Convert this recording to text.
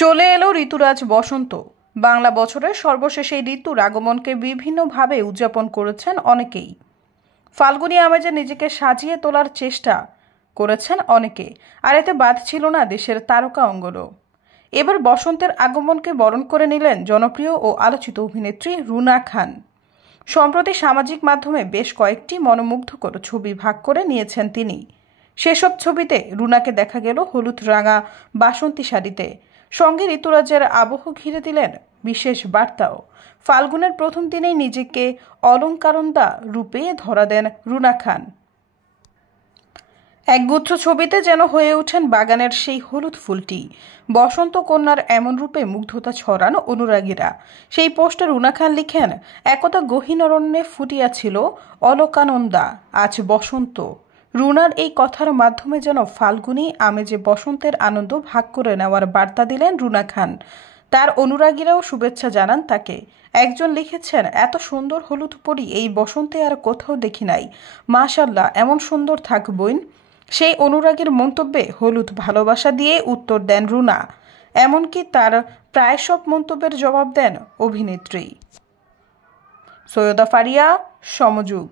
চলে এলো ঋতুরাজ বসন্ত। বাংলা বছরের সর্বশেষ এই ঋতুর আগমনকে বিভিন্নভাবে উদযাপন করেছেন অনেকেই। ফাল্গুনী আমেজে নিজেকে সাজিয়ে তোলার চেষ্টা করেছেন অনেকে, আর এতে বাদ ছিল না দেশের তারকা অঙ্গনও। এবার বসন্তের আগমনকে বরণ করে নিলেন জনপ্রিয় ও আলোচিত অভিনেত্রী রুনা খান। সম্প্রতি সামাজিক মাধ্যমে বেশ কয়েকটি মনোমুগ্ধকর ছবি ভাগ করে নিয়েছেন তিনি। সেসব ছবিতে রুনাকে দেখা গেল হলুদ রাঙা বাসন্তী শাড়িতে, সঙ্গে ঋতুরাজের আবহ ঘিরে দিলেন বিশেষ বার্তাও। ফাল্গুনের প্রথম দিনেই নিজেকে অলঙ্কারন্দা রূপে ধরা দেন রুনা খান। একগুচ্ছ ছবিতে যেন হয়ে ওঠেন বাগানের সেই হলুদ ফুলটি। বসন্ত কন্যার এমন রূপে মুগ্ধতা ছড়ান অনুরাগীরা। সেই পোস্টে রুনা খান লিখেন, একদা গহীন অরণ্যে ফুটিয়াছিল অলকানন্দা, আজ বসন্ত। রুনার এই কথার মাধ্যমে যেন ফাল্গুনী আমেজে বসন্তের আনন্দ ভাগ করে নেওয়ার বার্তা দিলেন রুনা খান। তার অনুরাগীরাও শুভেচ্ছা জানান তাকে। একজন লিখেছেন, এত সুন্দর হলুদ পরি এই বসন্তে আর কোথাও দেখি নাই, মাশাল্লাহ, এমন সুন্দর থাক বইন। সেই অনুরাগীর মন্তব্যে হলুদ ভালোবাসা দিয়ে উত্তর দেন রুনা। এমনকি তার প্রায় সব মন্তব্যের জবাব দেন অভিনেত্রী। সৈয়দা ফারিয়া, সমযুগ।